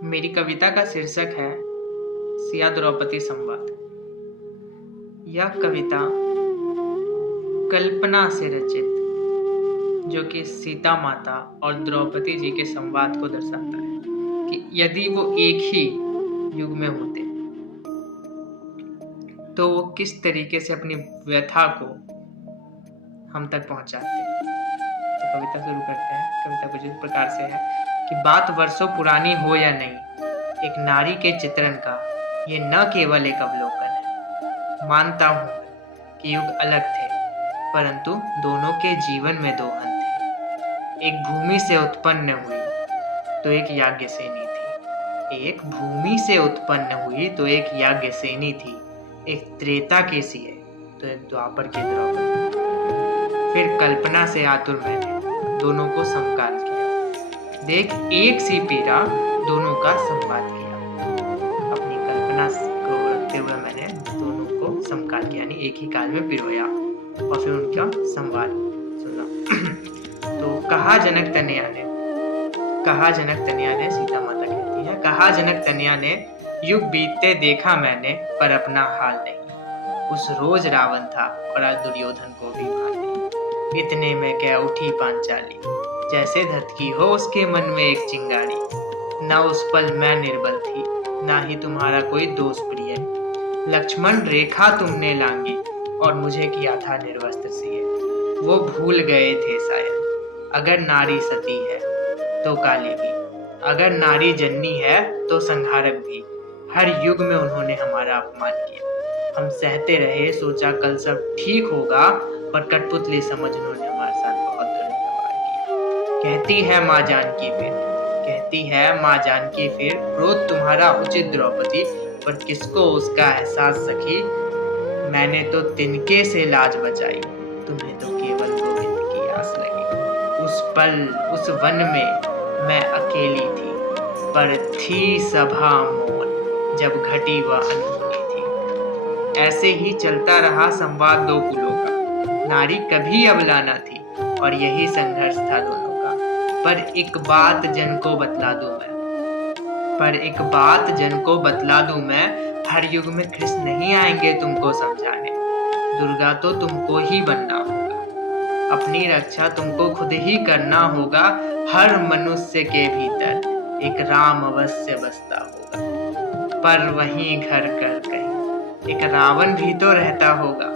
मेरी कविता का शीर्षक है सिया द्रौपदी संवाद। यह कविता कल्पना से रचित जो कि सीता माता और द्रौपदी जी के संवाद को दर्शाता है कि यदि वो एक ही युग में होते तो वो किस तरीके से अपनी व्यथा को हम तक पहुंचाते। तो कविता शुरू करते हैं। कविता कुछ इस प्रकार से है कि बात वर्षों पुरानी हो या नहीं, एक नारी के चित्रण का ये न केवल एक अवलोकन है। मानता हूं मैं कि युग अलग थे, परंतु दोनों के जीवन में दो अंत थे। एक भूमि से उत्पन्न हुई तो एक याज्ञसेनी थी। एक भूमि से उत्पन्न हुई तो एक याज्ञसेनी थी। एक त्रेता की सी है तो एक द्वापर की द्रौपदी। फिर कल्पना से आतुर मैंने दोनों को समकाल किया। देख एक सी पीड़ा दोनों का संवाद किया। अपनी कल्पना को रखते हुए मैंने दोनों को समकाल किया, यानी एक ही काल में पिरोया और फिर उनका संवाद सुना। तो कहा जनक तनया ने सीता माता कहती है, कहा जनक तनया ने युग बीतते देखा मैंने पर अपना हाल नहीं। उस रोज रावण था और आज दुर्योधन को भी मार दी। इतने में क्या उठी पांचाली, जैसे धतकी हो उसके मन में एक चिंगारी। ना उस पल मैं निर्बल थी, ना ही तुम्हारा कोई दोष प्रिय। लक्ष्मण रेखा तुमने लांगी और मुझे किया था निर्वस्त्र सिए। वो भूल गए थे शायद, अगर नारी सती है तो काली भी, अगर नारी जननी है तो संहारक भी। हर युग में उन्होंने हमारा अपमान किया। हम सहते रहे, सोचा कल सब ठीक होगा, पर कठपुतली समझ उन्होंने हमारे साथ बहुत दुर्व्यवहार किया। कहती है माँ जानकी फिर क्रोध तुम्हारा उचित द्रौपदी, पर किसको उसका एहसास सखी। मैंने तो तिनके से लाज बचाई, तुम्हें तो केवल गोविंद की आस लगी। उस पल उस वन में मैं अकेली थी, पर थी सभा मौन जब घटी वह अनहोनी थी। ऐसे ही चलता रहा संवाद दो कुलों का। नारी कभी अबला न थी और यही संघर्ष था दोनों का। पर एक बात जन को बतला दूं मैं, हर युग में कृष्ण नहीं आएंगे तुमको समझाने। दुर्गा तो तुमको ही बनना होगा, अपनी रक्षा तुमको खुद ही करना होगा। हर मनुष्य के भीतर एक राम अवश्य बसता होगा, पर वहीं घर कर कहीं एक रावण भी तो रहता होगा।